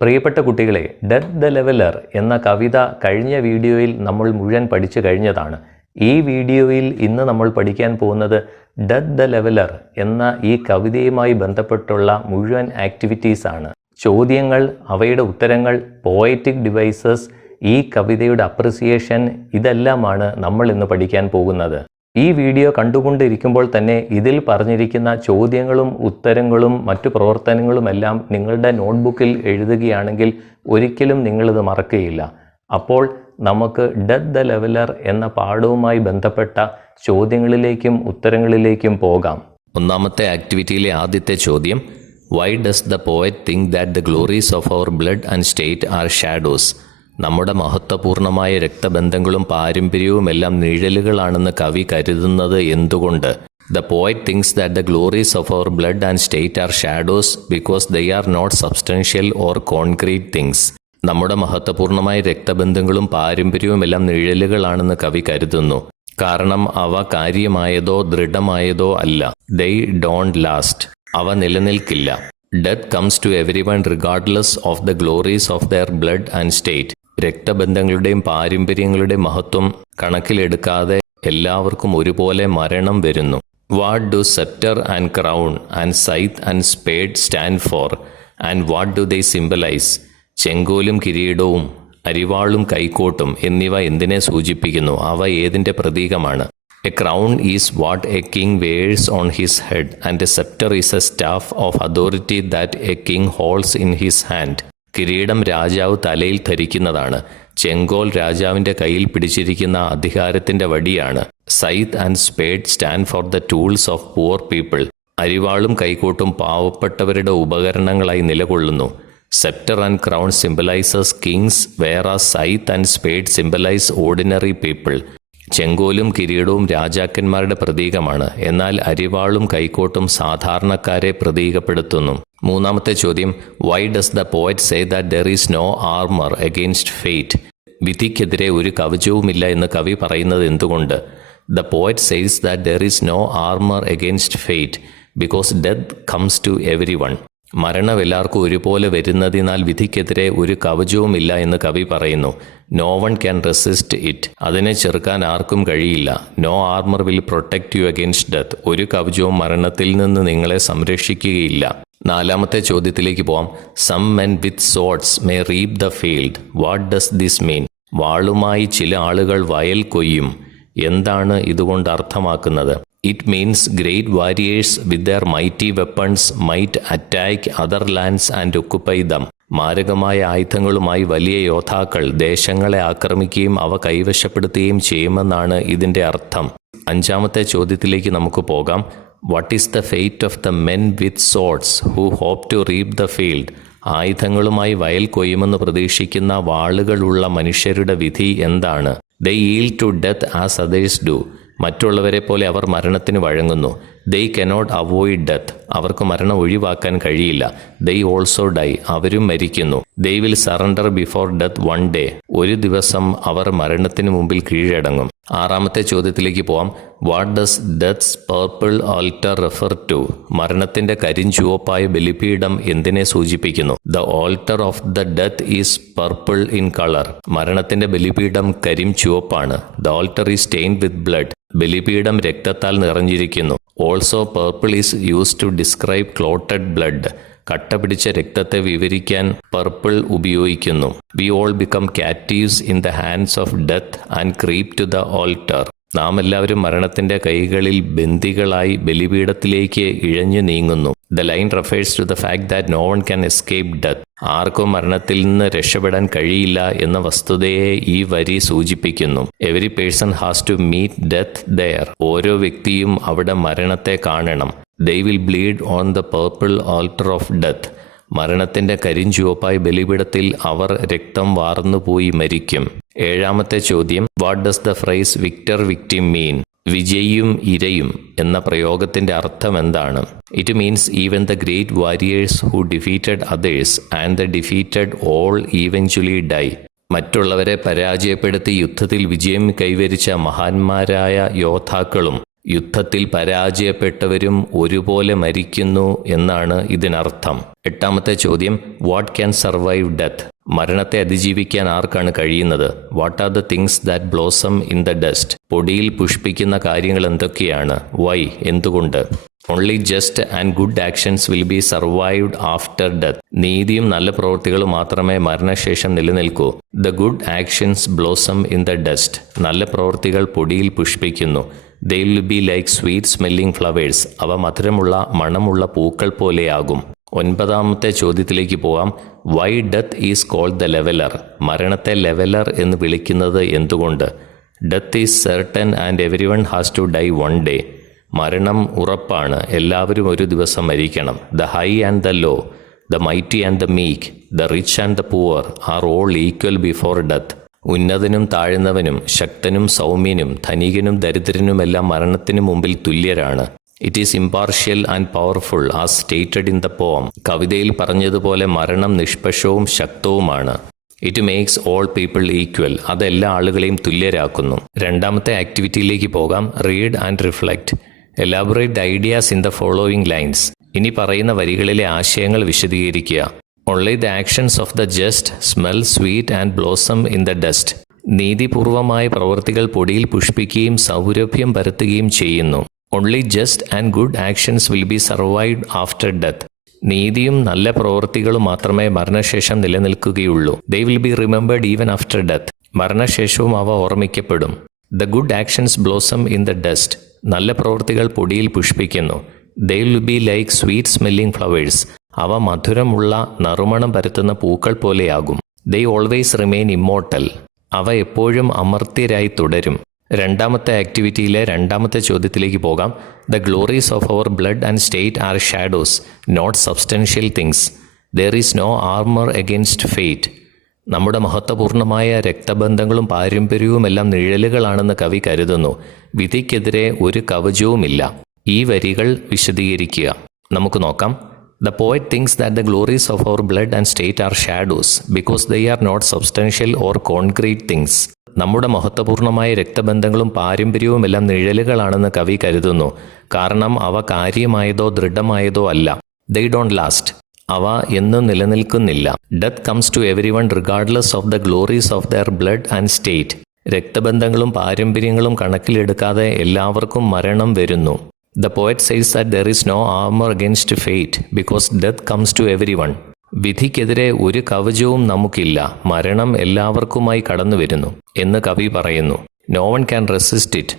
പ്രിയപ്പെട്ട കുട്ടികളെ, death the leveller എന്ന കവിത കഴിഞ്ഞ വീഡിയോയിൽ നമ്മൾ മുഴുവൻ പഠിച്ചു കഴിഞ്ഞതാണ്. ഈ വീഡിയോയിൽ ഇന്ന് നമ്മൾ പഠിക്കാൻ പോകുന്നത് ഡെത്ത് ദ ലെവലർ എന്ന ഈ കവിതയുമായി ബന്ധപ്പെട്ടുള്ള മുഴുവൻ ആക്ടിവിറ്റീസ് ആണ്. ചോദ്യങ്ങൾ, അവയുടെ ഉത്തരങ്ങൾ, പോയറ്റിക് ഡിവൈസസ്, ഈ കവിതയുടെ അപ്രിസിയേഷൻ, ഇതെല്ലാമാണ് നമ്മൾ ഇന്ന് പഠിക്കാൻ പോകുന്നത്. ഈ വീഡിയോ കണ്ടുകൊണ്ടിരിക്കുമ്പോൾ തന്നെ ഇതിൽ പറഞ്ഞിരിക്കുന്ന ചോദ്യങ്ങളും ഉത്തരങ്ങളും മറ്റു പ്രവർത്തനങ്ങളുമെല്ലാം നിങ്ങളുടെ നോട്ട്ബുക്കിൽ എഴുതുകയാണെങ്കിൽ ഒരിക്കലും നിങ്ങളിത് മറക്കുകയില്ല. അപ്പോൾ നമുക്ക് ഡെത്ത് ദ ലെവലർ എന്ന പാഠവുമായി ബന്ധപ്പെട്ട ചോദ്യങ്ങളിലേക്കും ഉത്തരങ്ങളിലേക്കും പോകാം. ഒന്നാമത്തെ ആക്ടിവിറ്റിയിലെ ആദ്യത്തെ ചോദ്യം, why does the poet think that the glories of our blood and state are shadows? നമ്മുടെ മഹത്വപൂർണമായ രക്തബന്ധങ്ങളും പാരമ്പര്യവും എല്ലാം നിഴലുകളാണെന്ന് കവി കരുതുന്നത് എന്തുകൊണ്ട്? The poet thinks that the glories of our blood and state are shadows because they are not substantial or concrete things. നമ്മുടെ മഹത്വപൂർണമായ രക്തബന്ധങ്ങളും പാരമ്പര്യവും എല്ലാം നിഴലുകളാണെന്ന് കവി കരുതുന്നു. കാരണം അവ കാര്യമായതോ ദൃഢമായതോ അല്ല. They don't last. അവ നിലനിൽക്കില്ല. Death comes to everyone regardless of the glories of their blood and state. രക്തബന്ധങ്ങളുടെയും പാരമ്പര്യങ്ങളുടെയും മഹത്വം കണക്കിലെടുക്കാതെ എല്ലാവർക്കും ഒരുപോലെ മരണം വരുന്നു. What do sceptre and crown and scythe and spade stand for and what do they symbolise? ചെങ്കോലും കിരീടവും അരിവാളും കൈക്കോട്ടും എന്നിവ എന്തിനെ സൂചിപ്പിക്കുന്നു? അവ ഏതിൻ്റെ പ്രതീകമാണ്? A crown is what a king wears on his head and a sceptre is A staff of authority that a king holds in his hand. കിരീടം രാജാവ് തലയിൽ ധരിക്കുന്നതാണ്. ചെങ്കോൽ രാജാവിൻ്റെ കയ്യിൽ പിടിച്ചിരിക്കുന്ന അധികാരത്തിൻ്റെ വടിയാണ്. Scythe and spade stand for the tools of poor people. അരിവാളും കൈക്കോട്ടും പാവപ്പെട്ടവരുടെ ഉപകരണങ്ങളായി നിലകൊള്ളുന്നു. Sceptre and crown symbolises kings, whereas scythe and spade symbolise ordinary people. ചെങ്കോലും കിരീടവും രാജാക്കന്മാരുടെ പ്രതീകമാണ്, എന്നാൽ അരിവാളും കൈക്കോട്ടും സാധാരണക്കാരെ പ്രതീകപ്പെടുത്തുന്നു. മൂന്നാമത്തെ ചോദ്യം, why does the poet say that there is no armour against fate? വിധിക്കെതിരെ ഒരു കവചവുമില്ല എന്ന് കവി പറയുന്നത് എന്തുകൊണ്ട്? The poet says that there is no armour against fate because death comes to everyone. മരണം എല്ലാവർക്കും ഒരുപോലെ വരുന്നതിനാൽ വിധിക്കെതിരെ ഒരു കവചവുമില്ല എന്ന് കവി പറയുന്നു. No one can resist it. അതിനെ ചെറുക്കാൻ ആർക്കും കഴിയില്ല. No armour will protect you against death. ഒരു കവചവും മരണത്തിൽ നിന്ന് നിങ്ങളെ സംരക്ഷിക്കുകയില്ല. നാലാമത്തെ ചോദ്യത്തിലേക്ക് പോവാം. Some men with swords may reap the field. What does this mean? വാളുമായി ചില ആളുകൾ വയൽ കൊയ്യും. എന്താണ് ഇതുകൊണ്ട് അർത്ഥമാക്കുന്നത്? It means great warriors with their mighty weapons might attack other lands and occupy them. മാരകമായ ആയുധങ്ങളുമായി വലിയ യോദ്ധാക്കൾ ദേശങ്ങളെ ആക്രമിക്കുകയും അവ കൈവശപ്പെടുത്തുകയും ചെയ്യുമെന്നാണ് ഇതിൻ്റെ അർത്ഥം. അഞ്ചാമത്തെ ചോദ്യത്തിലേക്ക് നമുക്ക് പോകാം. What is the fate of the men with swords who hope to reap the field? ആയുധങ്ങളുമായി വയൽ കൊയ്യുമെന്ന് പ്രതീക്ഷിക്കുന്ന വാളുകളുള്ള മനുഷ്യരുടെ വിധി എന്താണ്? They yield to death as others do. മറ്റുള്ളവരെ പോലെ അവർ മരണത്തിന് വഴങ്ങുന്നു. They cannot avoid death. അവർക്ക് മരണം ഒഴിവാക്കാൻ കഴിയില്ല. They also die. അവരും മരിക്കുന്നു. They will surrender before death one day. ഒരു ദിവസം അവർ മരണത്തിന് മുമ്പിൽ കീഴടങ്ങും. ആറാമത്തെ ചോദ്യത്തിലേക്ക് പോവാം. What does death's purple altar refer to? മരണത്തിന്റെ കരിഞ്ചുവപ്പായ ബലിപീഠം എന്തിനെ സൂചിപ്പിക്കുന്നു? The altar of the death is purple in colour. മരണത്തിന്റെ ബലിപീഠം കരിം ചുവപ്പാണ്. The altar is stained with blood. ബലിപീഠം രക്തത്താൽ നിറഞ്ഞിരിക്കുന്നു. Also purple is used to describe clotted blood. കട്ട പിടിച്ച രക്തത്തെ വിവരിക്കാൻ പർപ്പിൾ ഉപയോഗിക്കുന്നു. We all become captives in the hands of death and creep to the altar. നാം എല്ലാവരും മരണത്തിന്റെ കൈകളിൽ ബന്ദികളായി ബലിപീഠത്തിലേക്ക് ഇഴഞ്ഞു നീങ്ങുന്നു. The line refers to the fact that no one can escape death. ആർക്കും മരണത്തിൽ നിന്ന് രക്ഷപ്പെടാൻ കഴിയില്ല എന്ന വസ്തുതയെ ഈ വരി സൂചിപ്പിക്കുന്നു. Every person has to meet death there. ഓരോ വ്യക്തിയും അവിടെ മരണത്തെ കാണണം. They will bleed on the purple altar of death. മരണത്തിന്റെ കരിഞ്ചുവപ്പായ ബലിപീഠത്തിൽ അവർ രക്തം വാർന്നുപോയി മരിക്കും. ഏഴാമത്തെ ചോദ്യം, what does the phrase victor victim mean? വിജയിയും ഇരയും എന്ന പ്രയോഗത്തിന്റെ അർത്ഥം എന്താണ്? It means even the great warriors who defeated others and the defeated all eventually die. മറ്റുള്ളവരെ പരാജയപ്പെടുത്തി യുദ്ധത്തിൽ വിജയം കൈവരിച്ച മഹാന്മാരായ യോദ്ധാക്കളും യുദ്ധത്തിൽ പരാജയപ്പെട്ടവരും ഒരുപോലെ മരിക്കുന്നു എന്നാണ് ഇതിനർത്ഥം. എട്ടാമത്തെ ചോദ്യം, വാട്ട് ക്യാൻ സർവൈവ് ഡെത്ത്? മരണത്തെ അതിജീവിക്കാൻ ആർക്കാണ് കഴിയുന്നത്? What are the things that blossom in the dust? പൊടിയിൽ പുഷ്പിക്കുന്ന കാര്യങ്ങൾ എന്തൊക്കെയാണ്? വൈ? എന്തുകൊണ്ട്? Only just and good actions will be survived after death. നീതിയും നല്ല പ്രവൃത്തികളും മാത്രമേ മരണശേഷം നിലനിൽക്കൂ. The good actions blossom in the dust. നല്ല പ്രവൃത്തികൾ പൊടിയിൽ പുഷ്പിക്കുന്നു. They will be like sweet smelling flowers. അവ മധുരമുള്ള മണമുള്ള പൂക്കൾ പോലെയാകും. ഒൻപതാമത്തെ ചോദ്യത്തിലേക്ക് പോവാം. Why death is called the leveller? മരണത്തെ ലെവലർ എന്ന് വിളിക്കുന്നത് എന്തുകൊണ്ട്? Death is certain and everyone has to die one day. മരണം ഉറപ്പാണ്, എല്ലാവരും ഒരു ദിവസം മരിക്കണം. The high and the low, the mighty and the meek, the rich and the poor are all equal before death. ഉന്നതനും താഴ്ന്നവനും ശക്തനും സൗമ്യനും ധനികനും ദരിദ്രനുമെല്ലാം മരണത്തിനു മുമ്പിൽ തുല്യരാണ്. It is impartial and powerful as stated in the poem. കവിതയിൽ പറഞ്ഞതുപോലെ മരണം നിഷ്പക്ഷവും ശക്തവുമാണ്. It makes all people equal. അത് എല്ലാ ആളുകളെയും തുല്യരാക്കുന്നു. രണ്ടാമത്തെ ആക്ടിവിറ്റിയിലേക്ക് പോകാം. Read and reflect. Elaborate the ideas in the following lines. ഇനി പറയുന്ന വരികളിലെ ആശയങ്ങൾ വിശദീകരിക്കുക. Only the actions of the just smell sweet and blossom in the dust. നീതിപൂർവമായ പ്രവൃത്തികൾ പൊടിയിൽ പുഷ്പിക്കുകയും സൗരഭ്യം പരത്തുകയും ചെയ്യുന്നു. Only just and good actions will be survived after death. നീതിയും നല്ല പ്രവൃത്തികളും മാത്രമേ മരണശേഷം നിലനിൽക്കുകയുള്ളൂ. They will be remembered even after death. മരണശേഷവും അവ ഓർമ്മിക്കപ്പെടും. The good actions blossom in the dust. നല്ല പ്രവൃത്തികൾ പൊടിയിൽ പുഷ്പിക്കുന്നു. They will be like sweet smelling flowers. അവ മധുരമുള്ള നറുമണം പരത്തുന്ന പൂക്കൾ പോലെയാകും. They always remain immortal. അവ എപ്പോഴും അമർത്യരായി തുടരും. രണ്ടാമത്തെ ആക്ടിവിറ്റിയിലെ രണ്ടാമത്തെ ചോദ്യത്തിലേക്ക് പോകാം. The glories of our blood and state are shadows, not substantial things. There is no armour against fate. നമ്മുടെ മഹത്വപൂർണമായ രക്തബന്ധങ്ങളും പാരമ്പര്യവുമെല്ലാം നിഴലുകളാണെന്ന് കവി കരുതുന്നു. വിധിക്കെതിരെ ഒരു കവചവുമില്ല. ഈ വരികൾ വിശദീകരിക്കുക. നമുക്ക് നോക്കാം. The poet thinks that the glories of our blood and state are shadows because they are not substantial or concrete things. നമ്മുടെ മഹത്വപൂർണമായ രക്തബന്ധങ്ങളും പാരമ്പര്യവുമെല്ലാം നിഴലുകളാണെന്ന് കവി കരുതുന്നു. കാരണം അവ കാര്യമായതോ ദൃഢമായതോ അല്ല. They don't last. അവ എന്നും നിലനിൽക്കുന്നില്ല. Death comes to everyone regardless of the glories of their blood and state. രക്തബന്ധങ്ങളും പാരമ്പര്യങ്ങളും കണക്കിലെടുക്കാതെ എല്ലാവർക്കും മരണം വരുന്നു. The poet says that there is no armor against fate because death comes to everyone. വിധിക്കെതിരെ ഒരു കവചവും നമുക്കില്ല, മരണം എല്ലാവർക്കുമായി കടന്നു വരുന്നു എന്ന് കവി പറയുന്നു. No one can resist it.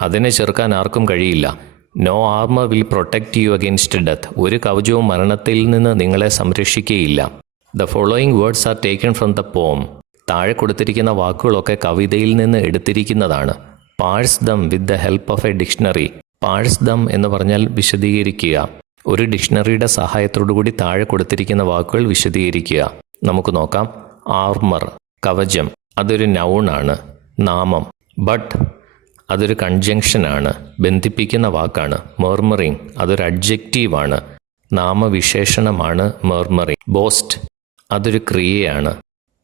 അതിനെ ചെറുക്കാൻ ആർക്കും കഴിയില്ല. No armor will protect you against death. ഒരു കവചവും മരണത്തിൽ നിന്ന് നിങ്ങളെ സംരക്ഷിക്കുകയില്ല. The following words are taken from the poem. താഴെ കൊടുത്തിരിക്കുന്ന വാക്കുകളൊക്കെ കവിതയിൽ നിന്ന് എടുത്തിരിക്കുന്നതാണ്. Parse them with the help of a dictionary. Parse dum എന്ന് പറഞ്ഞാൽ വിശദീകരിക്കുക. ഒരു ഡിക്ഷണറിയുടെ സഹായത്തോടുകൂടി താഴെ കൊടുത്തിരിക്കുന്ന വാക്കുകൾ വിശദീകരിക്കുക. നമുക്ക് നോക്കാം. ആർമർ, കവചം, അതൊരു നൗണാണ്, നാമം. ബട്ട്, അതൊരു കൺജങ്ഷനാണ്, ബന്ധിപ്പിക്കുന്ന വാക്കാണ്. മെർമറിങ്, അതൊരു അഡ്ജക്റ്റീവാണ്, നാമവിശേഷണമാണ് മെർമറിങ്. ബോസ്റ്റ്, അതൊരു ക്രിയയാണ്.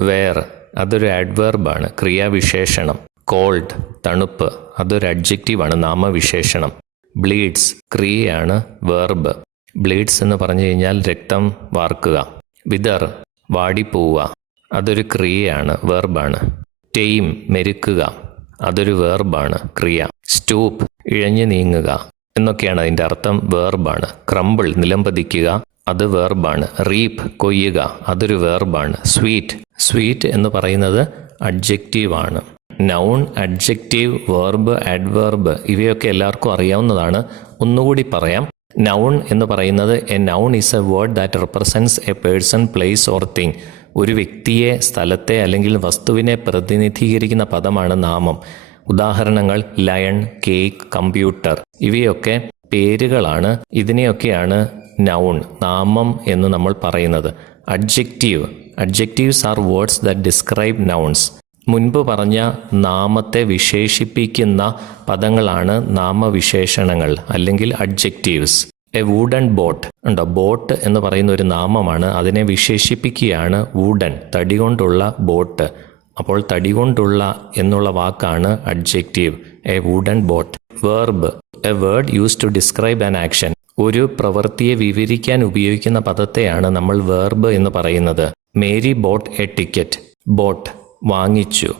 വെയർ, അതൊരു അഡ്വേർബാണ്, ക്രിയാവിശേഷണം. കോൾഡ്, തണുപ്പ്, അതൊരു അഡ്ജക്റ്റീവാണ്, നാമവിശേഷണം. ബ്ലീഡ്സ്, ക്രിയയാണ്, വെർബ്. ബ്ലീഡ്സ് എന്ന് പറഞ്ഞു കഴിഞ്ഞാൽ രക്തം വാർക്കുക. വിതർ, വാടിപ്പോവുക, അതൊരു ക്രിയയാണ്, വെർബാണ്. ടെയിം, മെരുക്കുക, അതൊരു വെർബാണ്, ക്രിയ. സ്റ്റൂപ്പ്, ഇഴഞ്ഞു നീങ്ങുക എന്നൊക്കെയാണ് അതിൻ്റെ അർത്ഥം, വെർബാണ്. ക്രംബിൾ, നിലംപതിക്കുക, അത് വെർബാണ്. റീപ്പ്, കൊയ്യുക, അതൊരു വെർബാണ്. സ്വീറ്റ് എന്ന് പറയുന്നത് അഡ്ജക്റ്റീവാണ്. നൗൺ, അഡ്ജക്റ്റീവ്, വെർബ്, അഡ്വേർബ് ഇവയൊക്കെ എല്ലാവർക്കും അറിയാവുന്നതാണ്. ഒന്നുകൂടി പറയാം. നൗൺ എന്ന് പറയുന്നത് A noun is A word that represents A person, place or thing. ഒരു വ്യക്തിയെ, സ്ഥലത്തെ അല്ലെങ്കിൽ വസ്തുവിനെ പ്രതിനിധീകരിക്കുന്ന പദമാണ് നാമം. ഉദാഹരണങ്ങൾ ലയൺ, കേക്ക്, കമ്പ്യൂട്ടർ ഇവയൊക്കെ പേരുകളാണ്. ഇതിനെയൊക്കെയാണ് നൗൺ, നാമം എന്ന് നമ്മൾ പറയുന്നത്. Adjectives R words that describe nouns. മുൻപ് പറഞ്ഞ നാമത്തെ വിശേഷിപ്പിക്കുന്ന പദങ്ങളാണ് നാമവിശേഷണങ്ങൾ അല്ലെങ്കിൽ അഡ്ജക്റ്റീവ്സ്. എ വുഡൻ ബോട്ട് ഉണ്ടോ? ബോട്ട് എന്ന് പറയുന്ന ഒരു നാമമാണ്, അതിനെ വിശേഷിപ്പിക്കുകയാണ് വുഡൻ, തടി കൊണ്ടുള്ള ബോട്ട്. അപ്പോൾ തടി കൊണ്ടുള്ള എന്നുള്ള വാക്കാണ് adjective. A wooden boat. Verb, a word use to describe an action. ഒരു പ്രവൃത്തിയെ വിവരിക്കാൻ ഉപയോഗിക്കുന്ന പദത്തെയാണ് നമ്മൾ വേർബ് എന്ന് പറയുന്നത്. Mary bought a ticket. Bought വാങ്ങിച്ചു.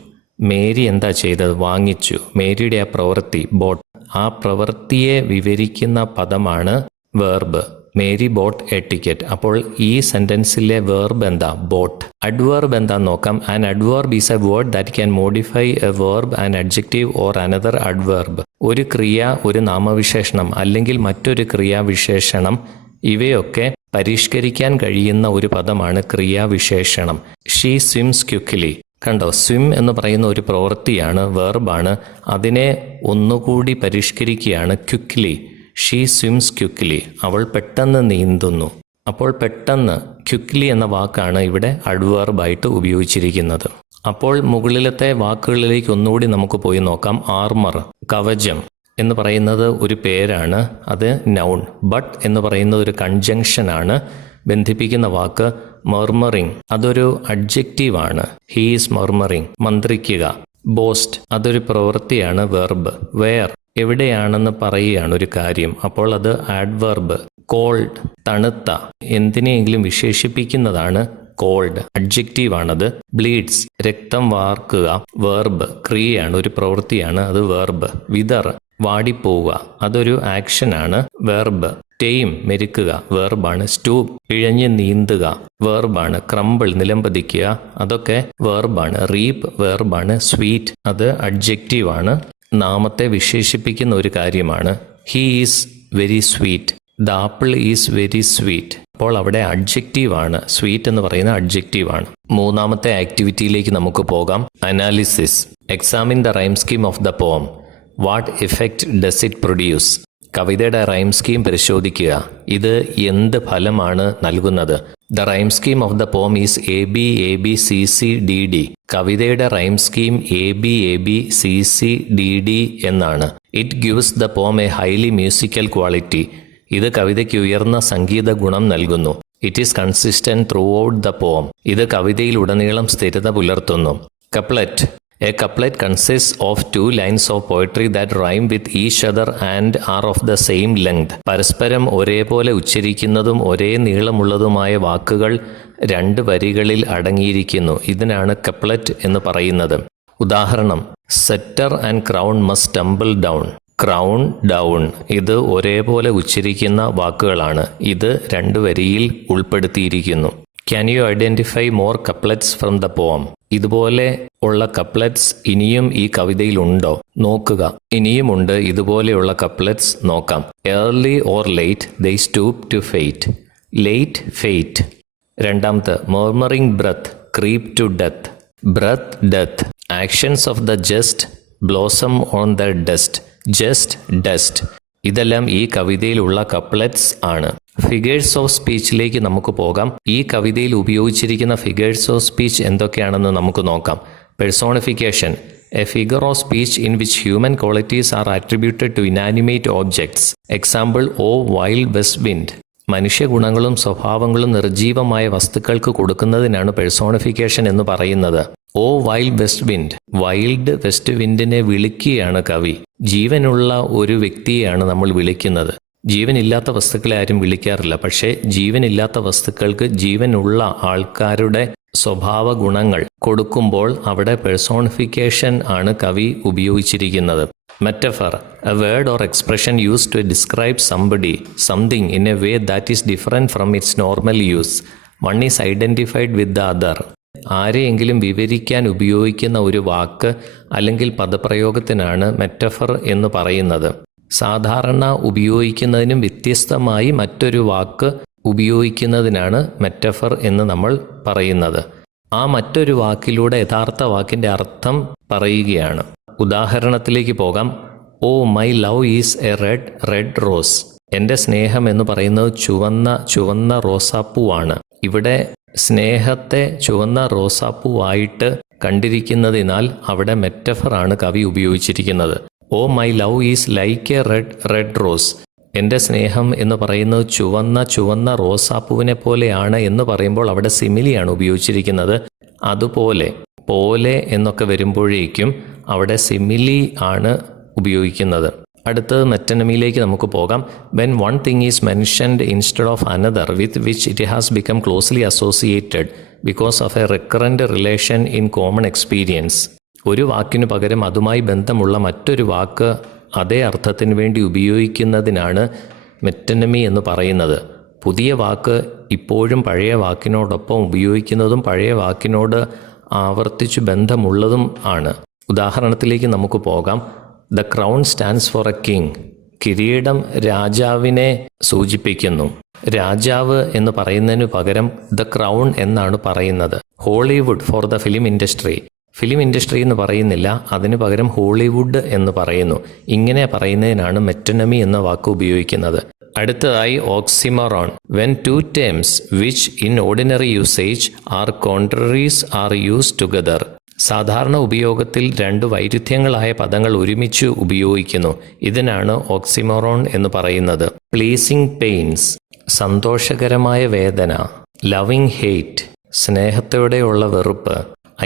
മേരി എന്താ ചെയ്തത്? വാങ്ങിച്ചു. മേരിയുടെ ആ പ്രവൃത്തി ബോട്ട്, ആ പ്രവൃത്തിയെ വിവരിക്കുന്ന പദമാണ് verb. Mary bought a ticket. അപ്പോൾ ഈ സെന്റൻസിലെ വേർബ് എന്താ? ബോട്ട്. അഡ്വേർബ് എന്താന്ന് നോക്കാം. An adverb is A word that can modify A verb, an adjective or another adverb. ഒരു ക്രിയ, ഒരു നാമവിശേഷണം അല്ലെങ്കിൽ മറ്റൊരു ക്രിയാവിശേഷണം, ഇവയൊക്കെ പരിഷ്കരിക്കാൻ കഴിയുന്ന ഒരു പദമാണ് ക്രിയാവിശേഷണം. She swims quickly. കണ്ടോ, സ്വിം എന്ന് പറയുന്ന ഒരു പ്രവൃത്തിയാണ്, വേർബാണ്. അതിനെ ഒന്നുകൂടി പരിഷ്കരിക്കുകയാണ് ക്വിക്ക്ലി. She swims quickly. അവൾ പെട്ടെന്ന് നീന്തുന്നു. അപ്പോൾ പെട്ടെന്ന്, ക്വിക്ക്ലി എന്ന വാക്കാണ് ഇവിടെ അഡ്വേർബായിട്ട് ഉപയോഗിച്ചിരിക്കുന്നത്. അപ്പോൾ മുകളിലത്തെ വാക്കുകളിലേക്ക് ഒന്നുകൂടി നമുക്ക് പോയി നോക്കാം. ആർമർ, കവചം എന്ന് പറയുന്നത് ഒരു പേരാണ്, അത് നൗൺ. ബട്ട് എന്ന് പറയുന്നത് ഒരു കൺജങ്ഷനാണ്, ബന്ധിപ്പിക്കുന്ന വാക്ക്. മർമറിങ് അതൊരു അഡ്ജക്റ്റീവാണ്. ഹീ ഈസ് മർമറിങ്, മന്ത്രിക്കുക. ബോസ്റ്റ് അതൊരു പ്രവൃത്തിയാണ്, വെർബ്. വെയർ എവിടെയാണെന്ന് പറയുകയാണ് ഒരു കാര്യം, അപ്പോൾ അത് ആഡ്വർബ്. കോൾഡ് തണുത്ത, എന്തിനെയെങ്കിലും വിശേഷിപ്പിക്കുന്നതാണ് കോൾഡ്, അഡ്ജക്റ്റീവാണത്. ബ്ലീഡ്സ് രക്തം വാർക്കുക, വെർബ്. ക്രിയയാണ്, ഒരു പ്രവൃത്തിയാണ്, അത് വെർബ്. വിതർ വാടിപ്പോവുക, അതൊരു ആക്ഷനാണ്, വെർബ്. ടെയിം മെരുക്കുക, വെർബാണ്. സ്റ്റൂപ്പ് പിഴഞ്ഞ് നീന്തുക, വെർബാണ്. ക്രംബിൾ നിലംപതിക്കുക, അതൊക്കെ വെർബാണ്. റീപ്പ് വെർബാണ്. സ്വീറ്റ് അത് അഡ്ജക്റ്റീവാണ്, നാമത്തെ വിശേഷിപ്പിക്കുന്ന ഒരു കാര്യമാണ്. He is very sweet. The apple is very sweet. അപ്പോൾ അവിടെ അഡ്ജക്റ്റീവാണ്, സ്വീറ്റ് എന്ന് പറയുന്ന അഡ്ജക്റ്റീവാണ്. മൂന്നാമത്തെ ആക്ടിവിറ്റിയിലേക്ക് നമുക്ക് പോകാം. Analysis. Examine the rhyme scheme of the poem. What effect does it produce? കവിതയുടെ റൈം സ്കീം പരിശോധിക്കുക. ഇത് എന്ത് ഫലമാണ് നൽകുന്നത്? The rhyme scheme of the poem is A B A B C C D D. കവിതയുടെ rhyme scheme A B A B C C D D എന്നാണ്. It gives the poem a highly musical quality. ഇത് കവിതയ്ക്ക് ഉയർന്ന സംഗീത ഗുണം നൽകുന്നു. It is consistent throughout the പോം. ഇത് കവിതയിലുടനീളം സ്ഥിരത പുലർത്തുന്നു. Couplet. A couplet consists of 2 lines of poetry that rhyme with each other and are of the same length. പരസ്പരം ഒരേപോലെ ഉച്ചരിക്കുന്നതും ഒരേ നീളമുള്ളതുമായ വാക്കുകൾ 2 വരികളിൽ അടങ്ങിയിരിക്കുന്നു. ഇതിനാണ് കപ്ലറ്റ് എന്ന് പറയുന്നത്. ഉദാഹരണം, sceptre and crown must tumble down. Crown, down ഇത് ഒരേപോലെ ഉച്ചരിക്കുന്ന വാക്കുകളാണ്. ഇത് 2 വരിയിൽ ഉൾപ്പെടുത്തിയിരിക്കുന്നു. Can you identify more couplets from the poem? ഇതുപോലെ ഉള്ള കപ്ലറ്റ്സ് ഇനിയും ഈ കവിതയിലുണ്ടോ? നോക്കുക. ഇനിയുമുണ്ട് ഇതുപോലെയുള്ള കപ്ലറ്റ്സ്, നോക്കാം. Early or late they stoop to fate. Late, fate. രണ്ടാമത്തെ, murmuring breath creep to death. Breath, death. Actions of the just blossom on their dust. Just, dust. ഇതെല്ലാം ഈ കവിതയിലുള്ള കപ്ലറ്റ്സ് ആണ്. ഫിഗേഴ്സ് ഓഫ് സ്പീച്ചിലേക്ക് നമുക്ക് പോകാം. ഈ കവിതയിൽ ഉപയോഗിച്ചിരിക്കുന്ന ഫിഗേഴ്സ് ഓഫ് സ്പീച്ച് എന്തൊക്കെയാണെന്ന് നമുക്ക് നോക്കാം. Personification. A figure of speech in which human qualities are attributed to inanimate objects. Example, O wild west wind. മനുഷ്യഗുണങ്ങളും സ്വഭാവങ്ങളും നിർജീവമായ വസ്തുക്കൾക്ക് കൊടുക്കുന്നതിനാണ് പെഴ്സോണിഫിക്കേഷൻ എന്ന് പറയുന്നത്. O wild west wind. Wild west വിൻഡിനെ വിളിക്കുകയാണ് കവി. ജീവനുള്ള ഒരു വ്യക്തിയെയാണ് നമ്മൾ വിളിക്കുന്നത്. ജീവനില്ലാത്ത വസ്തുക്കളെ ആരും വിളിക്കാറില്ല. പക്ഷേ ജീവനില്ലാത്ത വസ്തുക്കൾക്ക് ജീവനുള്ള ആൾക്കാരുടെ സ്വഭാവ ഗുണങ്ങൾ കൊടുക്കുമ്പോൾ അവിടെ പെഴ്സോണിഫിക്കേഷൻ ആണ് കവി ഉപയോഗിച്ചിരിക്കുന്നത്. Metaphor. A word or expression used to describe somebody, something in a way that is different from its normal use. One is identified with the other. ആരെയെങ്കിലും വിവരിക്കാൻ ഉപയോഗിക്കുന്ന ഒരു വാക്ക് അല്ലെങ്കിൽ പദപ്രയോഗത്തിനാണ് മെറ്റഫർ എന്ന് പറയുന്നത്. സാധാരണ ഉപയോഗിക്കുന്നതിനും വ്യത്യസ്തമായി മറ്റൊരു വാക്ക് ഉപയോഗിക്കുന്നതിനാണ് മെറ്റഫർ എന്ന് നമ്മൾ പറയുന്നത്. ആ മറ്റൊരു വാക്കിലൂടെ യഥാർത്ഥ വാക്കിൻ്റെ അർത്ഥം പറയുകയാണ്. ഉദാഹരണത്തിലേക്ക് പോകാം. Oh my love is a red red rose. എൻ്റെ സ്നേഹം എന്ന് പറയുന്നത് ചുവന്ന റോസാപ്പൂവാണ്. ഇവിടെ സ്നേഹത്തെ ചുവന്ന റോസാപ്പൂവായിട്ട് കണ്ടിരിക്കുന്നതിനാൽ അവിടെ മെറ്റഫറാണ് കവി ഉപയോഗിച്ചിരിക്കുന്നത്. Oh my love is like a red red rose. എൻ്റെ സ്നേഹം എന്ന് പറയുന്നത് ചുവന്ന റോസാപ്പൂവിനെ പോലെയാണ് എന്ന് പറയുമ്പോൾ അവിടെ സിമിലിയാണ് ഉപയോഗിച്ചിരിക്കുന്നത്. അതുപോലെ, പോലെ എന്നൊക്കെ വരുമ്പോഴേക്കും അവിടെ സിമിലി ആണ് ഉപയോഗിക്കുന്നത്. അടുത്തത് മെറ്റനമിയിലേക്ക് നമുക്ക് പോകാം. When one thing is mentioned instead of another with which it has become closely associated because of A recurrent relation in common experience. ഒരു വാക്കിനു പകരം അതുമായി ബന്ധമുള്ള മറ്റൊരു വാക്ക് അതേ അർത്ഥത്തിന് വേണ്ടി ഉപയോഗിക്കുന്നതിനാണ് മെറ്റനമി എന്ന് പറയുന്നത്. പുതിയ വാക്ക് ഇപ്പോഴും പഴയ വാക്കിനോടൊപ്പം ഉപയോഗിക്കുന്നതും പഴയ വാക്കിനോട് ആവർത്തിച്ചു ബന്ധമുള്ളതും ആണ്. ഉദാഹരണത്തിലേക്ക് നമുക്ക് പോകാം. The crown stands for A king. കിരീടം രാജാവിനെ സൂചിപ്പിക്കുന്നു. രാജാവ് എന്ന് പറയുന്നതിനു പകരം ദ ക്രൗൺ എന്നാണ് പറയുന്നത്. Hollywood for the film industry. Film industry എന്ന് പറയുന്നില്ല, അതിനു പകരം ഹോളിവുഡ് എന്ന് പറയുന്നു. ഇങ്ങനെ പറയുന്നതിനാണ് മെറ്റനമി എന്ന വാക്ക് ഉപയോഗിക്കുന്നത്. അടുത്തതായി oxymoron. When two terms which in ordinary usage are contraries are use together. സാധാരണ ഉപയോഗത്തിൽ രണ്ട് വൈരുദ്ധ്യങ്ങളായ പദങ്ങൾ ഒരുമിച്ച് ഉപയോഗിക്കുന്നു. ഇതിനാണ് ഓക്സിമറോൺ എന്ന് പറയുന്നത്. പ്ലീസിംഗ് പെയിൻസ്, സന്തോഷകരമായ വേദന. ലവിങ് ഹെയ്റ്റ്, സ്നേഹത്തോടെയുള്ള വെറുപ്പ്.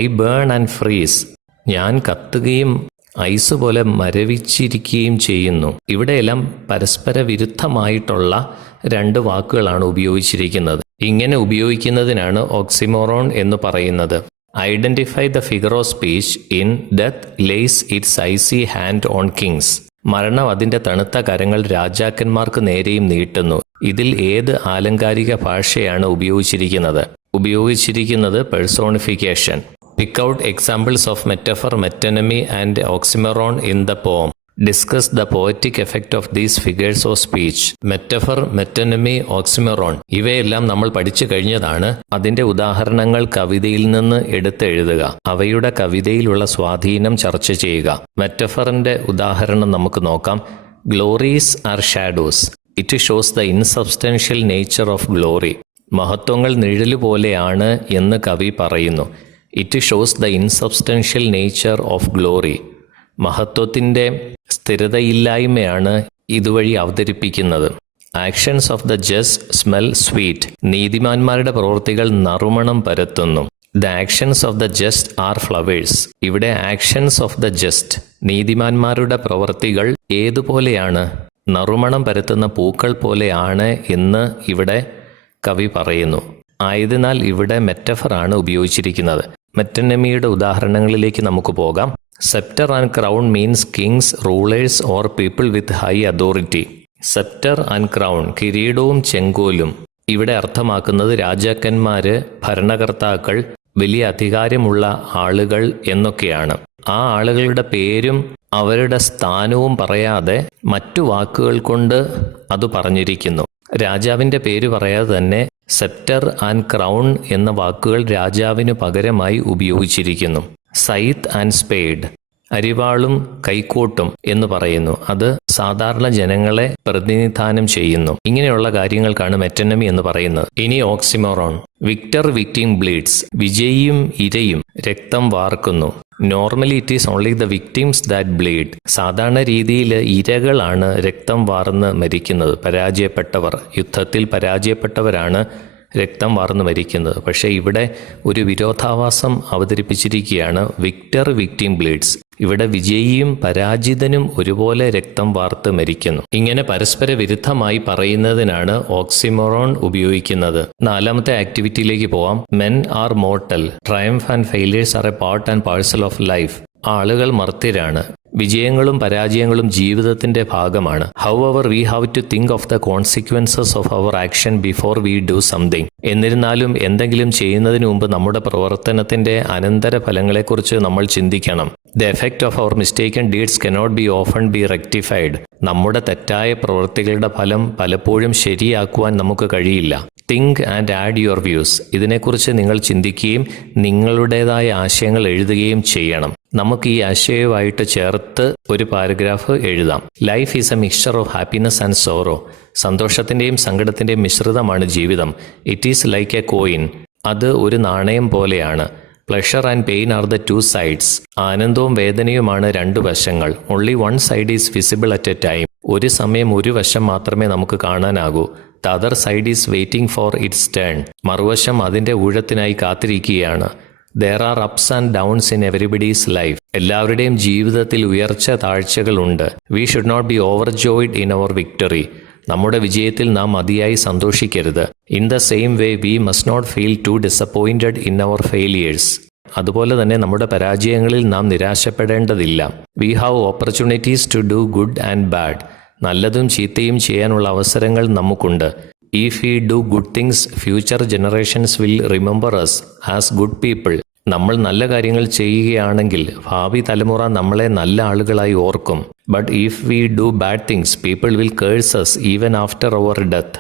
ഐ ബേൺ ആൻഡ് ഫ്രീസ്, ഞാൻ കത്തുകയും ഐസ് പോലെ മരവിച്ചിരിക്കുകയും ചെയ്യുന്നു. ഇവിടെയെല്ലാം പരസ്പര വിരുദ്ധമായിട്ടുള്ള രണ്ട് വാക്കുകളാണ് ഉപയോഗിച്ചിരിക്കുന്നത്. ഇങ്ങനെ ഉപയോഗിക്കുന്നതിനാണ് ഓക്സിമോറോൺ എന്ന് പറയുന്നത്. Identify the figure of speech in death lays its icy hand on kings. മരണം അതിൻ്റെ തണുത്ത കരങ്ങൾ രാജാക്കന്മാർക്ക് നേരെയും നീട്ടുന്നു. ഇതിൽ ഏത് ആലങ്കാരിക ഭാഷയാണ് ഉപയോഗിച്ചിരിക്കുന്നത് personification. Pick out examples of metaphor, metonymy and oxymoron in the poem. Discuss the poetic effect of these figures of speech. Metaphor, metonymy, oxymoron ഇവയെല്ലാം നമ്മൾ പഠിച്ചു കഴിഞ്ഞതാണ്. അതിൻ്റെ ഉദാഹരണങ്ങൾ കവിതയിൽ നിന്ന് എടുത്തെഴുതുക. അവയുടെ കവിതയിലുള്ള സ്വാധീനം ചർച്ച ചെയ്യുക. മെറ്റഫറിൻ്റെ ഉദാഹരണം നമുക്ക് നോക്കാം. Glories are shadows. It shows the insubstantial nature of glory. മഹത്വങ്ങൾ നിഴല് പോലെയാണ് എന്ന് കവി പറയുന്നു. It shows the insubstantial nature of glory. മഹത്വത്തിൻ്റെ സ്ഥിരതയില്ലായ്മയാണ് ഇതുവഴി അവതരിപ്പിക്കുന്നത്. Actions of the just smell sweet. നീതിമാന്മാരുടെ പ്രവൃത്തികൾ നറുമണം പരത്തുന്നു. The actions of the just are flowers. ഇവിടെ ആക്ഷൻസ് ഓഫ് ദ ജസ്റ്റ്, നീതിമാന്മാരുടെ പ്രവൃത്തികൾ ഏതുപോലെയാണ്? നറുമണം പരത്തുന്ന പൂക്കൾ പോലെയാണ് എന്ന് ഇവിടെ കവി പറയുന്നു. ആയതിനാൽ ഇവിടെ മെറ്റഫറാണ് ഉപയോഗിച്ചിരിക്കുന്നത്. മെറ്റനമിയുടെ ഉദാഹരണങ്ങളിലേക്ക് നമുക്ക് പോകാം. Sceptre and crown means kings, rulers or people with high authority. Sceptre and crown, കിരീടവും ചെങ്കോലും. ഇവിടെ അർത്ഥമാക്കുന്നത് രാജാക്കന്മാര്, ഭരണകർത്താക്കൾ, വലിയ അധികാരമുള്ള ആളുകൾ എന്നൊക്കെയാണ്. ആ ആളുകളുടെ പേരും അവരുടെ സ്ഥാനവും പറയാതെ മറ്റു വാക്കുകൾ കൊണ്ട് അത് പറഞ്ഞിരിക്കുന്നു. രാജാവിൻ്റെ പേര് പറയാതെ തന്നെ സെപ്റ്റർ ആൻഡ് ക്രൗൺ എന്ന വാക്കുകൾ രാജാവിന് പകരമായി ഉപയോഗിച്ചിരിക്കുന്നു. സൈത്ത് ആൻഡ് സ്പേഡ്, അരിവാളും കൈക്കോട്ടും എന്ന് പറയുന്നു. അത് സാധാരണ ജനങ്ങളെ പ്രതിനിധാനം ചെയ്യുന്നു. ഇങ്ങനെയുള്ള കാര്യങ്ങൾക്കാണ് മെറ്റനമി എന്ന് പറയുന്നത്. ഇനി ഓക്സിമോറോൺ. Victor victim bleeds. വിജയിയും ഇരയും രക്തം വാർക്കുന്നു. Normally it is only the victims that bleed. സാധാരണ രീതിയിൽ ഇരകളാണ് രക്തം വാർന്ന് മരിക്കുന്നത്. പരാജയപ്പെട്ടവർ, യുദ്ധത്തിൽ പരാജയപ്പെട്ടവരാണ് രക്തം വാർന്ന് മരിക്കുന്നത്. പക്ഷേ ഇവിടെ ഒരു വിരോധാഭാസം അവതരിപ്പിച്ചിരിക്കുകയാണ്. Victor victim bleeds. ഇവിടെ വിജയിയും പരാജിതനും ഒരുപോലെ രക്തം വാർത്ത് മരിക്കുന്നു. ഇങ്ങനെ പരസ്പര വിരുദ്ധമായി പറയുന്നതിനാണ് ഓക്സിമോറോൺ ഉപയോഗിക്കുന്നത്. നാലാമത്തെ ആക്ടിവിറ്റിയിലേക്ക് പോവാം. Men are mortal. Triumph and failures are a part and parcel of life. ആളുകൾ മർത്യരാണ്. വിജയങ്ങളും പരാജയങ്ങളും ജീവിതത്തിന്റെ ഭാഗമാണ്. However we have to think of the consequences of our action before we do something. എന്നിരുന്നാലും എന്തെങ്കിലും ചെയ്യുന്നതിന് മുമ്പ് നമ്മുടെ പ്രവർത്തനത്തിന്റെ അനന്തര ഫലങ്ങളെക്കുറിച്ച് നമ്മൾ ചിന്തിക്കണം. The effect of our mistaken deeds cannot be often be rectified. നമ്മുടെ തെറ്റായ പ്രവൃത്തികളുടെ ഫലം പലപ്പോഴും ശരിയാക്കുവാൻ നമുക്ക് കഴിയില്ല. Think and add your views. ഇതിനെക്കുറിച്ച് നിങ്ങൾ ചിന്തിക്കുകയും നിങ്ങളുടേതായ ആശയങ്ങൾ എഴുതുകയും ചെയ്യണം. നമുക്ക് ഈ ആശയവുമായിട്ട് ചേർത്ത് ഒരു പാരഗ്രാഫ് എഴുതാം. Life is a mixture of happiness and sorrow. സന്തോഷത്തിൻ്റെയും സങ്കടത്തിൻ്റെയും മിശ്രിതമാണ് ജീവിതം. It is like a coin. അത് ഒരു നാണയം പോലെയാണ്. Pleasure and pain are the two sides. ആനന്ദവും വേദനയുമാണ് രണ്ട് വശങ്ങൾ. Only one side is visible at a time. ഒരു സമയം ഒരു വശം മാത്രമേ നമുക്ക് കാണാനാകൂ. The other side is waiting for its turn. മറുവശം അതിൻ്റെ ഊഴത്തിനായി കാത്തിരിക്കുകയാണ്. There are ups and downs in everybody's life. എല്ലാവരുടെയും ജീവിതത്തിൽ ഉയർച്ച താഴ്ചകളുണ്ട്. We should not be overjoyed in our victory. നമ്മുടെ വിജയത്തിൽ നാം അതിയായി സന്തോഷിക്കരുത്. In the same way, we must not feel too disappointed in our failures. അതുപോലെ തന്നെ നമ്മുടെ പരാജയങ്ങളിൽ നാം നിരാശപ്പെടേണ്ടതില്ല. We have opportunities to do good and bad. നല്ലതും ചീത്തയും ചെയ്യാനുള്ള അവസരങ്ങൾ നമുക്കുണ്ട്. If we do good things, future generations will remember us as good people. നമ്മൾ നല്ല കാര്യങ്ങൾ ചെയ്യുകയാണെങ്കിൽ ഭാവി തലമുറ നമ്മളെ നല്ല ആളുകളായി ഓർക്കും. But if we do bad things, people will curse us even after our death.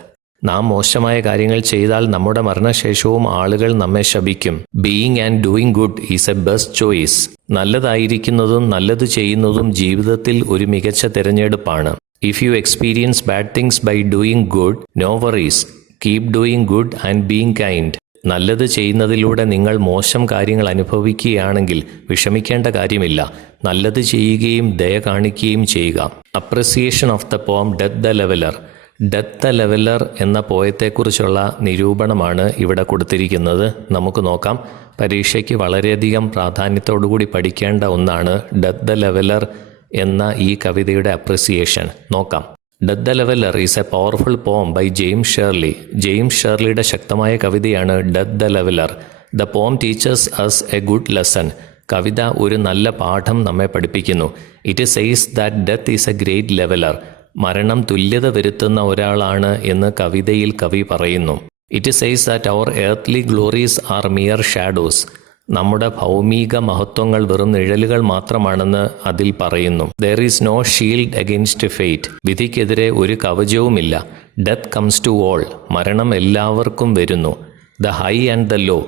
നാം മോശമായ കാര്യങ്ങൾ ചെയ്താൽ നമ്മുടെ മരണശേഷവും ആളുകൾ നമ്മെ ശപിക്കും. Being and doing good is a best choice. നല്ലതായിരിക്കുന്നതും നല്ലത് ചെയ്യുന്നതും ജീവിതത്തിൽ ഒരു മികച്ച തിരഞ്ഞെടുപ്പാണ്. If you experience bad things by doing good, no worries. Keep doing good and being kind. നല്ലത് ചെയ്യുന്നതിലൂടെ നിങ്ങൾ മോശം കാര്യങ്ങൾ അനുഭവിക്കുകയാണെങ്കിൽ വിഷമിക്കേണ്ട കാര്യമില്ല. നല്ലത് ചെയ്യുകയും ദയ കാണിക്കുകയും ചെയ്യുക. അപ്രിസിയേഷൻ ഓഫ് ദ പോം death the leveller. Death the leveller എന്ന പോയത്തെക്കുറിച്ചുള്ള നിരൂപണമാണ് ഇവിടെ കൊടുത്തിരിക്കുന്നത്. നമുക്ക് നോക്കാം. പരീക്ഷയ്ക്ക് വളരെയധികം പ്രാധാന്യത്തോടുകൂടി പഠിക്കേണ്ട ഒന്നാണ് ഡെത്ത് ദ ലെവലർ എന്ന ഈ കവിതയുടെ അപ്രിസിയേഷൻ. നോക്കാം. Death the leveller is a powerful poem by James Shirley. James ഷേർലിയുടെ ശക്തമായ കവിതയാണ് death the leveller. The poem teaches us a good lesson. കവിത ഒരു നല്ല പാഠം നമ്മെ പഠിപ്പിക്കുന്നു. It says that death is a great leveller. മരണം തുല്യത വരുത്തുന്ന ഒരാളാണ് എന്ന് കവിതയിൽ കവി പറയുന്നു. It says that our earth glories are mere shadows. നമ്മുടെ ഭൗമിക മഹത്വങ്ങൾ വെറും നിഴലുകൾ മാത്രമാണെന്ന് അതിൽ പറയുന്നു. There is no shield against fate. വിധിക്കെതിരെ ഒരു കവചവുമില്ല. Death comes to all. മരണം എല്ലാവർക്കും വരുന്നു. The high and the low,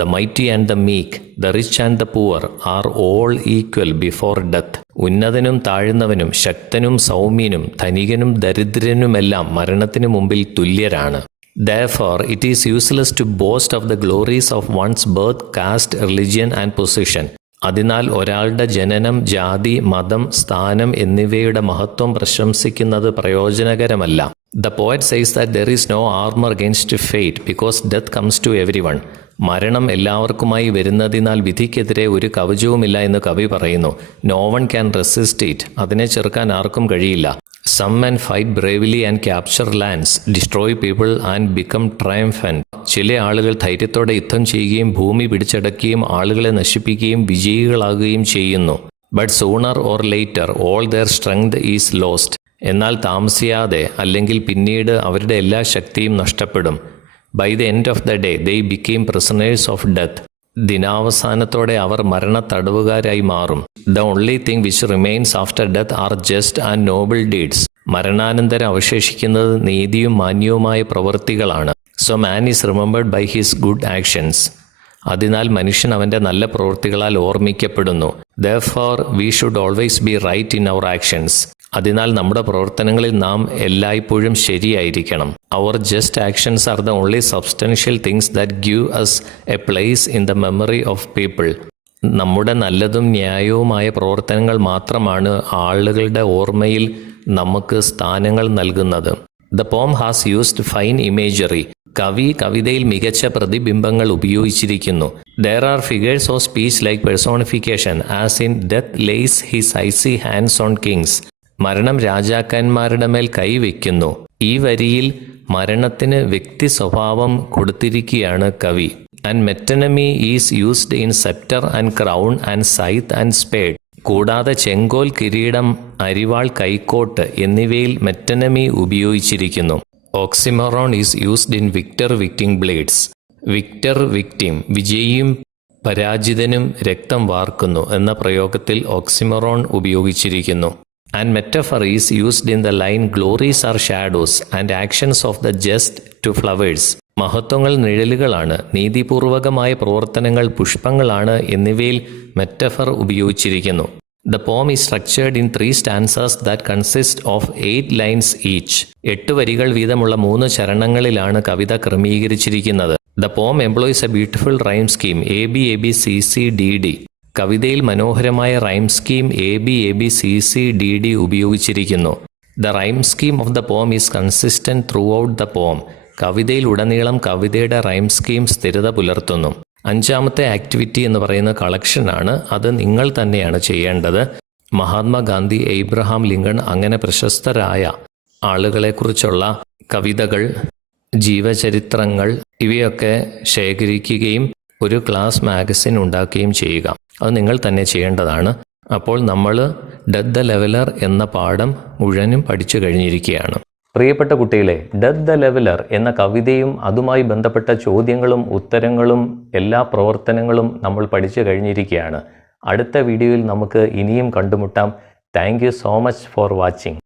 the mighty and the meek, the rich and the poor are all equal before death. ഉന്നതനും താഴ്ന്നവനും ശക്തനും സൗമ്യനും ധനികനും ദരിദ്രനുമെല്ലാം മരണത്തിനു മുമ്പിൽ തുല്യരാണ്. Therefore, it is useless to boast of the glories of one's birth, caste, religion and position. അതിനാൽ ഒരാളുടെ ജനനം, ജാതി, മതം, സ്ഥാനം എന്നിവയുടെ മഹത്വം പ്രശംസിക്കുന്നത് പ്രയോജനകരമല്ല. The poet says that there is no armor against fate because death comes to everyone. മരണം എല്ലാവർക്കുമായി വരുന്നതിനാൽ വിധിക്കെതിരെ ഒരു കവചവുമില്ല എന്ന് കവി പറയുന്നു. No one can resist it. അതിനെ ചെറുക്കാൻ ആർക്കും കഴിയില്ല. Some men fight bravely and capture lands, destroy people and become triumphant. ചില ആളുകൾ ധൈര്യത്തോടെ യുദ്ധം ചെയ്യുകയും ഭൂമി പിടിച്ചടക്കുകയും ആളുകളെ നശിപ്പിക്കുകയും വിജയികളാകുകയും ചെയ്യുന്നു. But sooner or later all their strength is lost. എന്നാൽ താമസിയാതെ അല്ലെങ്കിൽ പിന്നീട് അവരുടെ എല്ലാ ശക്തിയും നഷ്ടപ്പെടും. By the end of the day they became prisoners of death. ദിനാവസാനത്തോടെ അവർ മരണത്തടവുകാരായി മാറും. The only thing which remains after death are just and noble deeds. മരണാനന്തരം അവശേഷിക്കുന്നത് നീതിയും മാന്യവുമായ പ്രവൃത്തികളാണ്. So man is remembered by his good actions. അതിനാൽ മനുഷ്യൻ അവൻ്റെ നല്ല പ്രവൃത്തികളാൽ ഓർമ്മിക്കപ്പെടുന്നു. Therefore we should always be right in our actions. അതിനാൽ നമ്മുടെ പ്രവർത്തനങ്ങളിൽ നാം എല്ലായ്പ്പോഴും ശരിയായിരിക്കണം. Our just actions are the only substantial things that give us a place in the memory of people. നമ്മുടെ നല്ലതും ന്യായവുമായ പ്രവർത്തനങ്ങൾ മാത്രമാണ് ആളുകളുടെ ഓർമ്മയിൽ നമുക്ക് സ്ഥാനങ്ങൾ നൽകുന്നത്. The poem has used fine imagery. കവി കവിതയിൽ മികച്ച പ്രതിബിംബങ്ങൾ ഉപയോഗിച്ചിരിക്കുന്നു. There are figures of speech like personification, as in death lays his icy hands on kings. മരണം രാജാക്കന്മാരുടെ മേൽ കൈവയ്ക്കുന്നു. ഈ വരിയിൽ മരണത്തിന് വ്യക്തി സ്വഭാവം കൊടുത്തിരിക്കുകയാണ് കവി. And metonymy is used in sceptre and crown and scythe and spade. കൂടാതെ ചെങ്കോൽ, കിരീടം, അരിവാൾ, കൈക്കോട്ട് എന്നിവയിൽ മെറ്റനമി ഉപയോഗിച്ചിരിക്കുന്നു. Oxymoron is used in victor victim bleeds. Victor victim, വിജയിയും പരാജിതനും രക്തം വാർക്കുന്നു എന്ന പ്രയോഗത്തിൽ ഓക്സിമറോൺ ഉപയോഗിച്ചിരിക്കുന്നു. And metaphor is used in the line glories are shadows and actions of the just to flowers. മഹത്വങ്ങൾ നിഴലുകളാണ്, നീതിപൂർവകമായ പ്രവർത്തനങ്ങൾ പുഷ്പങ്ങളാണ് എന്നിവയിൽ metaphor ഉപയോഗിച്ചിരിക്കുന്നു. The poem is structured in 3 stanzas that consist of 8 lines each. 8 വരികൾ വീതമുള്ള 3 ചരണങ്ങളിലാണ് കവിത ക്രമീകരിച്ചിരിക്കുന്നത്. The poem employs a beautiful rhyme scheme ABABCCDD. കവിതയിൽ മനോഹരമായ rhyme scheme ABABCCDD ഉപയോഗിച്ചിരിക്കുന്നു. The rhyme scheme of the poem is consistent throughout the poem. കവിതയിൽ ഉടനീളം കവിതയുടെ rhyme scheme സ്ഥിരത പുലർത്തുന്നു. അഞ്ചാമത്തെ ആക്ടിവിറ്റി എന്ന് പറയുന്ന കളക്ഷനാണ്. അത് നിങ്ങൾ തന്നെയാണ് ചെയ്യേണ്ടത്. മഹാത്മാഗാന്ധി, എബ്രഹാം ലിങ്കൺ അങ്ങനെ പ്രശസ്തരായ ആളുകളെക്കുറിച്ചുള്ള കവിതകൾ, ജീവചരിത്രങ്ങൾ ഇവയൊക്കെ ശേഖരിക്കുകയും ഒരു ക്ലാസ് മാഗസിൻ ഉണ്ടാക്കുകയും ചെയ്യുക. അത് നിങ്ങൾ തന്നെ ചെയ്യേണ്ടതാണ്. അപ്പോൾ നമ്മൾ ഡെത്ത് ദ ലെവലർ എന്ന പാഠം മുഴുവനും പഠിച്ചു കഴിഞ്ഞിരിക്കുകയാണ്. പ്രിയപ്പെട്ട കുട്ടികളെ, ഡെത്ത് ദ ലെവലർ എന്ന കവിതയും അതുമായി ബന്ധപ്പെട്ട ചോദ്യങ്ങളും ഉത്തരങ്ങളും എല്ലാ പ്രവർത്തനങ്ങളും നമ്മൾ പഠിച്ചു കഴിഞ്ഞിരിക്കുകയാണ്. അടുത്ത വീഡിയോയിൽ നമുക്ക് ഇനിയും കണ്ടുമുട്ടാം. Thank you so much for watching.